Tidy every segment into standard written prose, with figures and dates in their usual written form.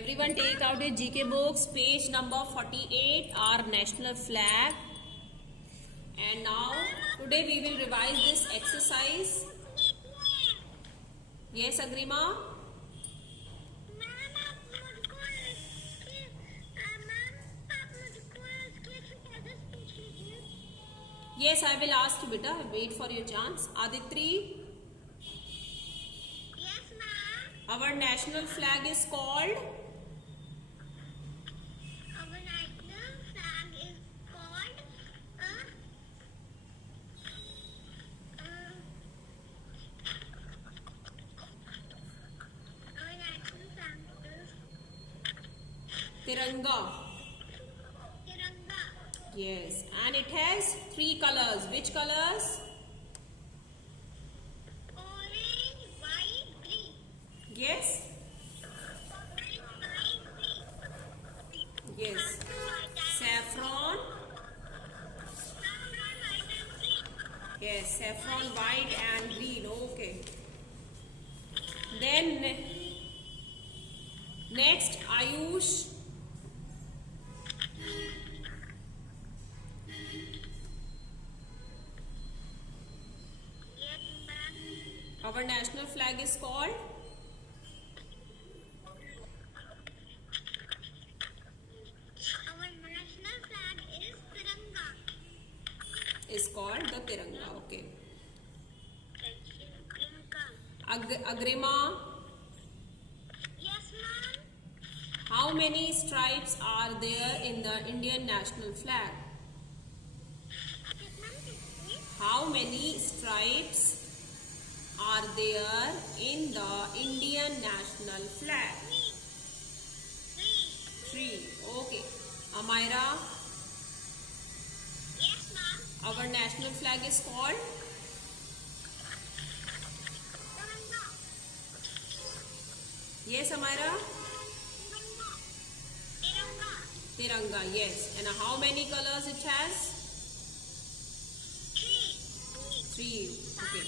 Everyone take out your GK books, page number 48, our national flag. And now, today we will revise this exercise. Yes, Agrima? Yes, I will ask you, beta. Wait for your chance. Aditri? Yes, ma'am. Our national flag is called? Our national flag is called our national flag is Tiranga. Tiranga. Yes, and it has three colors. Which colors? Orange, white, green. Yes? Orange, white, green. Yes. Saffron. Saffron, white and green. Yes, saffron, white and green. Okay. Then next, Ayush. Yes, ma'am. Our national flag is called? Our national flag is Tiranga. Is called the Tiranga. Okay. Tiranga. Agrima. Yes, ma'am. How many stripes are there in the Indian national flag? Yes, ma'am. How many stripes are there in the Indian national flag? Three. 3. Okay. Amira, Yes, ma'am. our national flag is called? Tiranga. Yes, Amira? Tiranga. Tiranga, yes. And how many colors it has? Three. 3. Okay.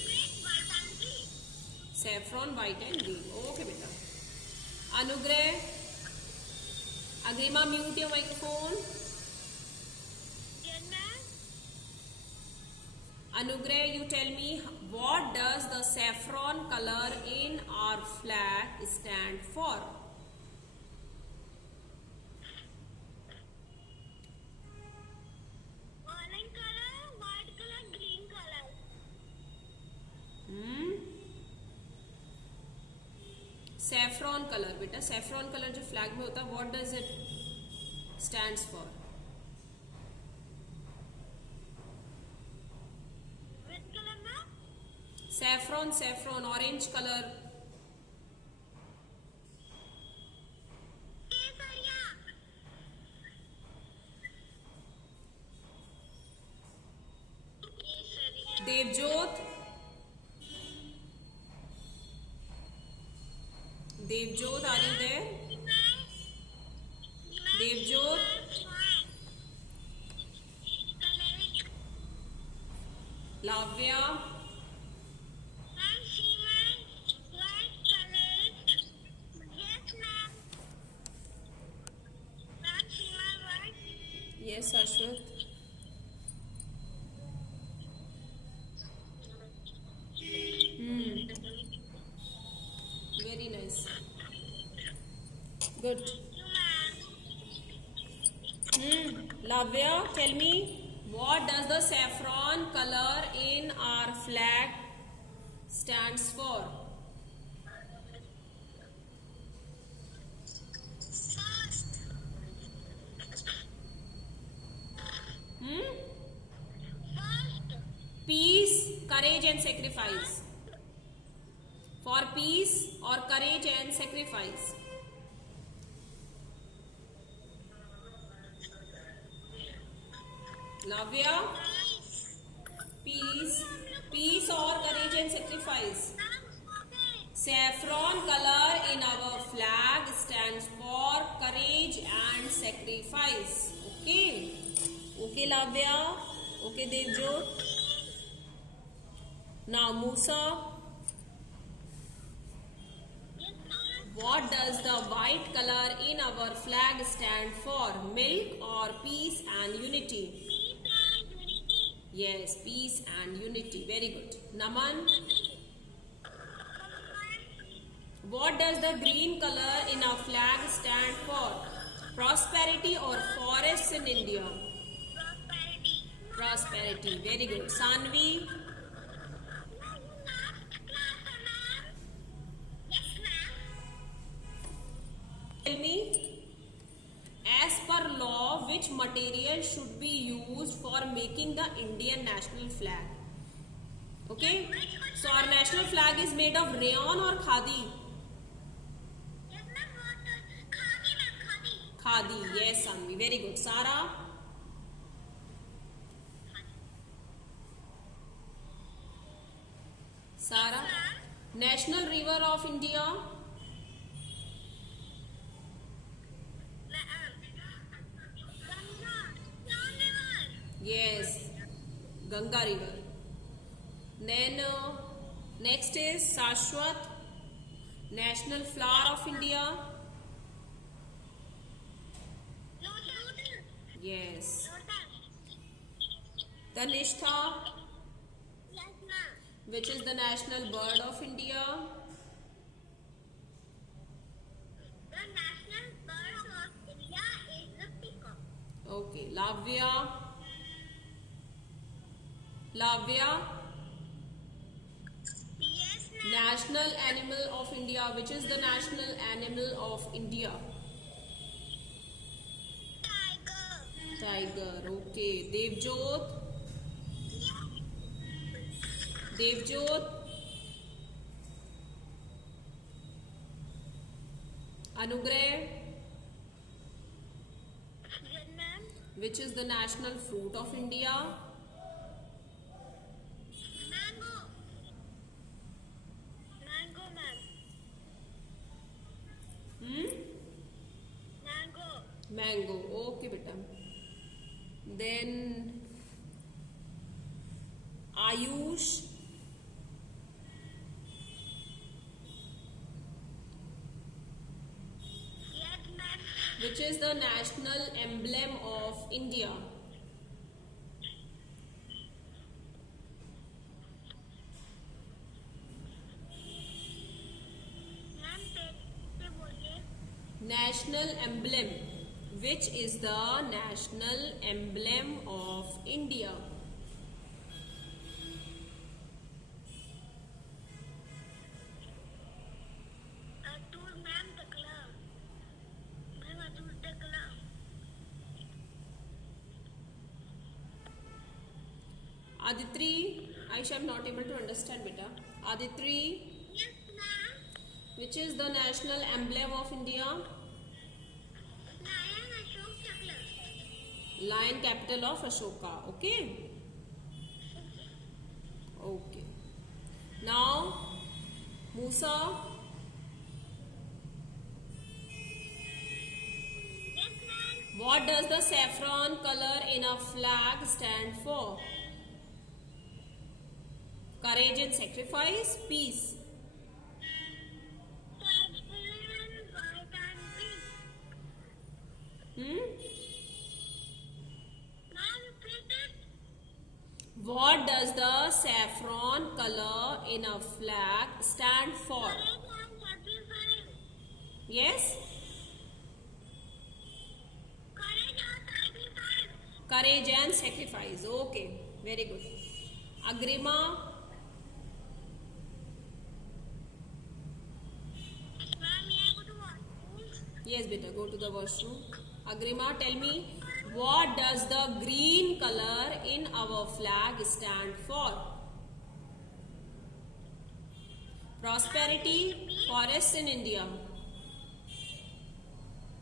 Saffron, white and green. Okay, beta. Anugrah. Agrima, mute your microphone. Yes, ma'am. Anugrah, you tell me, what does the saffron color in our flag stand for? Orange color, white color, green color. Saffron color, beta. Saffron color जो flag में होता है, what does it stands for? Which color, ma'am? Saffron, orange color. Kesariya. Kesariya. Devjot. Devjot, are you there? Devjot. Lavya. Yes, Ashwath. Very nice. Good. Lavya, tell me, what does the saffron color in our flag stands for? Peace, courage and sacrifice. For peace or courage and sacrifice. Lavya, peace or courage and sacrifice. Saffron color in our flag stands for courage and sacrifice. Okay. Okay, Lavya. Okay, Devjot. Now, Musa. What does the white color in our flag stand for? Milk or peace and unity? Peace and unity. Yes, peace and unity. Very good. Naman, what does the green color in our flag stand for? Prosperity or forests in India? Prosperity. Prosperity. Very good. Sanvi, Last class, ma'am. Yes, ma'am. tell me, as per law, which material should be used for making the Indian national flag? Okay, so our national flag is made of rayon or khadi? Yes, ma'am. What? Khadi, ma'am. Khadi. Khadi. Yes, Sanvi. Very good. Sara, Sara, national river of India? Yes, Ganga river. Then next is Shashwat, national flower of India. Yes. Tanishtha, Yes, ma'am. which is the national bird of India. The national bird of India is the peacock. Okay, Lavya. Lavya, Yes, ma'am. national animal of India. Which is the national animal of India? Tiger. Tiger. Okay, Devjot. Devjot. Anugrah, Yes, ma'am. which is the national fruit of India? Mango. Mango, ma'am. Mango. Mango. Okay, beta. Then Ayush, Yes, ma'am. which is the national emblem of India? Ma'am से बोलिए. National emblem. Which is the national emblem of India? Choose, ma'am, the color. Ma'am, I choose the color. Aditri, Aisha, I'm not able to understand, beta. Aditri, Yes, ma'am. which is the national emblem of India? Lion, Ashok Chakla. Lion, capital of Ashoka. Okay. Okay. Now, Musa, Yes, ma'am. what does the saffron color in a flag stand for? Courage and sacrifice, peace. Transparent, white and green. Ma'am, repeat it. What does the saffron color in a flag stand for? Courage and sacrifice. Yes? Courage and sacrifice. Courage and sacrifice. Okay, very good. Agrima, Ma'am, ये go to washroom. yes beta, go to the washroom. Agrima, tell me, what does the green color in our flag stand for? Prosperity, forests in India.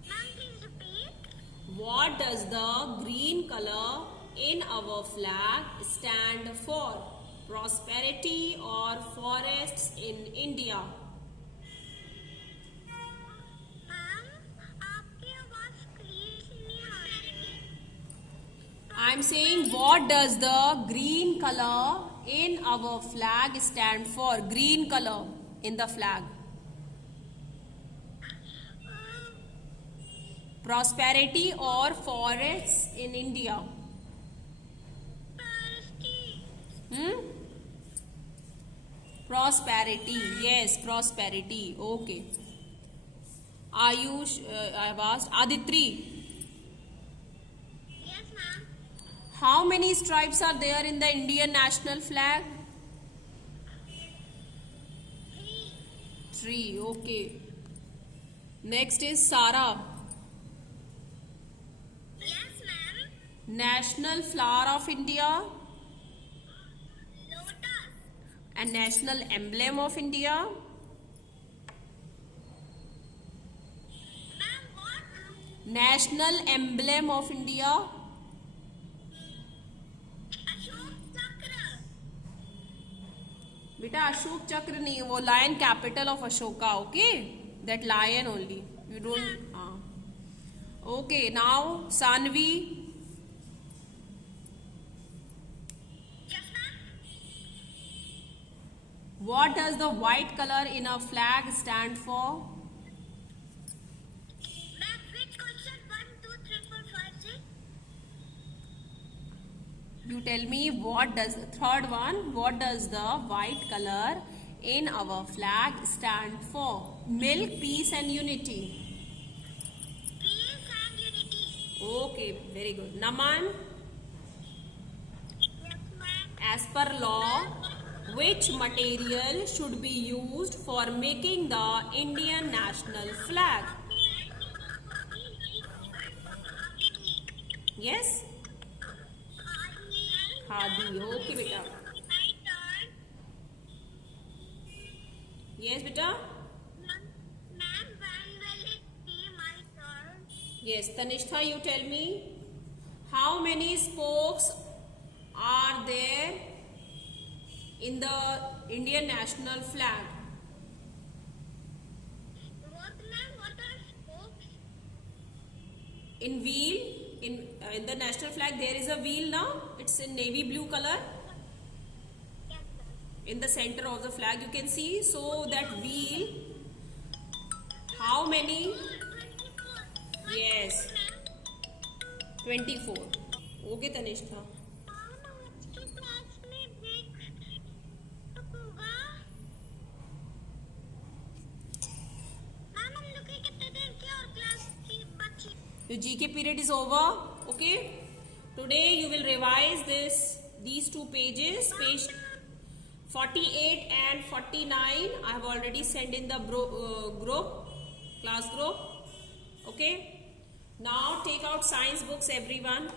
Ma'am, please repeat. What does the green color in our flag stand for? Prosperity or forests in India? Ma'am, आपकी आवाज clear नहीं आ रही. I am saying, what does the green color in our flag stand for? Green color in the flag. prosperity or forests in India? Prosperity. Yes, prosperity. Okay. Ayush, I have asked. Aditri, Yes, ma'am. how many stripes are there in the Indian national flag? 3. 3. Okay. Next is Sara. Yes, ma'am. National flower of India Lotus. and national emblem of India. Ma'am, what? National emblem of India. Ashok Chakra. बेटा अशोक चक्र नहीं, वो lion capital of Ashoka. Okay, that lion only. You don't. Okay, now Saanvi. Yes, ma'am. What does the white color in a flag stand for? Ma'am, which question? 1, 2, 3, 4, 5, 6. You tell me what does third one. What does the white color in our flag stand for? Milk, peace, and unity. Peace and unity. Okay, very good. Naman, Yes, ma'am. as per law, which material should be used for making the Indian national flag? Yes, khadi. Okay, beta. My turn. Yes, beta. Ma'am, when will it be my turn? Yes, Tanishtha, you tell me how many spokes are there in the Indian national flag? What, ma'am? What are spokes? In wheel, in the national flag there is a wheel now. It's in navy blue color. Yes, ma'am. In the center of the flag you can see. So that wheel, how many? 24. Yes, 24. Okay, Tanishtha. Ma'am, आज की class में break होगा? Ma'am, हम लोग की कितने देर की और क्लास की बची? Your GK period is over. Okay, today you will revise these two pages, page 48 and 49. I have already sent in the group, class group. Okay, now take out science books, everyone.